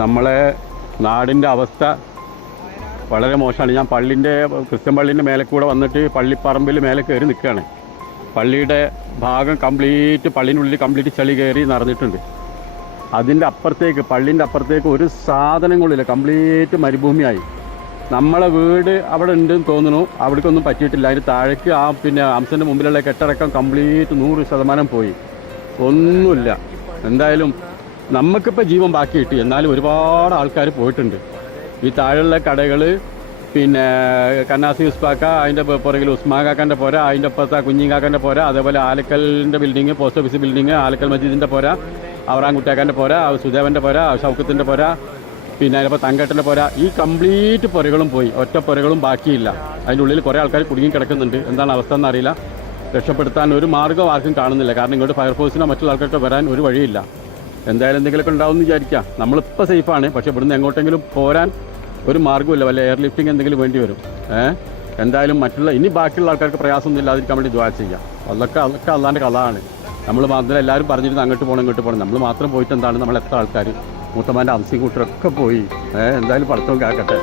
നമ്മളെ നാടിൻ്റെ അവസ്ഥ വളരെ മോശമാണ്. ഞാൻ ക്രിസ്ത്യൻ പള്ളീൻ്റെ മേലെ കൂടെ വന്നിട്ട് പള്ളിപ്പറമ്പിൽ മേലെ കയറി നിൽക്കുകയാണ്. പള്ളിയുടെ ഭാഗം കംപ്ലീറ്റ്, പള്ളിനുള്ളിൽ കംപ്ലീറ്റ് ചളി കയറി നിറഞ്ഞിട്ടുണ്ട്. അതിൻ്റെ അപ്പുറത്തേക്ക്, പള്ളീൻ്റെ അപ്പുറത്തേക്ക് ഒരു സാധനങ്ങളില്ല, കംപ്ലീറ്റ് മരുഭൂമിയായി. നമ്മളെ വീട് അവിടെ ഉണ്ടെന്ന് തോന്നുന്നു, അവിടേക്കൊന്നും പറ്റിയിട്ടില്ല. അതിന് താഴേക്ക് അംസൻ്റെ മുമ്പിലുള്ള കെട്ടടക്കം കംപ്ലീറ്റ് 100% പോയി, ഒന്നുമില്ല. എന്തായാലും നമുക്കിപ്പോൾ ജീവൻ ബാക്കി കിട്ടി, എന്നാലും ഒരുപാട് ആൾക്കാർ പോയിട്ടുണ്ട്. ഈ താഴെയുള്ള കടകൾ, കന്നാസി ഉസ്മാക്ക, അതിൻ്റെ പുറകിൽ ഉസ്മാക്കാൻ്റെ പോര, അതിൻ്റെ അപ്പുറത്തെ കുഞ്ഞിങ്കാക്കാൻ്റെ പോര, അതേപോലെ ആലക്കലിൻ്റെ building, post office building, Alakkal മസ്ജിദിൻ്റെ പോര, അവറാൻകുട്ടിയാക്കാൻ്റെ പോര, സുദേവൻ്റെ പോര, ഷൗക്കത്തിൻ്റെ പോര, അതിപ്പോൾ തങ്കേട്ടൻ്റെ പോര, ഈ കംപ്ലീറ്റ് പുരകളും പോയി, ഒറ്റ പുരകളും ബാക്കിയില്ല. അതിൻ്റെ ഉള്ളിൽ കുറേ ആൾക്കാർ കുടുങ്ങി കിടക്കുന്നുണ്ട്. എന്താണ് അവസ്ഥ എന്നറിയില്ല. രക്ഷപ്പെടുത്താൻ ഒരു മാർഗ്ഗം ആർക്കും കാണുന്നില്ല. കാരണം ഇങ്ങോട്ട് ഫയർഫോഴ്സിനോ മറ്റുള്ള ആൾക്കാർക്ക് വരാൻ ഒരു വഴിയില്ല. എന്തായാലും എന്തെങ്കിലുമൊക്കെ ഉണ്ടാവും എന്ന് വിചാരിക്കാം. നമ്മളിപ്പോൾ സേഫാണ്, പക്ഷേ ഇവിടുന്ന് എങ്ങോട്ടെങ്കിലും പോരാൻ ഒരു മാർഗ്ഗമില്ല. വല്ല എയർ ലിഫ്റ്റിംഗ് എന്തെങ്കിലും വേണ്ടി വരും. എന്തായാലും ഇനി ബാക്കിയുള്ള ആൾക്കാർക്ക് പ്രയാസമൊന്നും ഇല്ലാതിരിക്കാൻ വേണ്ടി ദുആ ചെയ്യാം. അതൊക്കെ അള്ളാൻ്റെ കഥയാണ്. നമ്മൾ മാത്രം എല്ലാവരും പറഞ്ഞിരുന്നു അങ്ങോട്ട് പോകണം ഇങ്ങോട്ട് പോകണം. നമ്മൾ മാത്രം പോയിട്ട് എന്താണ്, നമ്മൾ എത്ര ആൾക്കാർ, മൂത്തമാൻ്റെ അംസിയും കൂട്ടരൊക്കെ പോയി. എന്തായാലും പഠിത്തം കേൾക്കട്ടെ.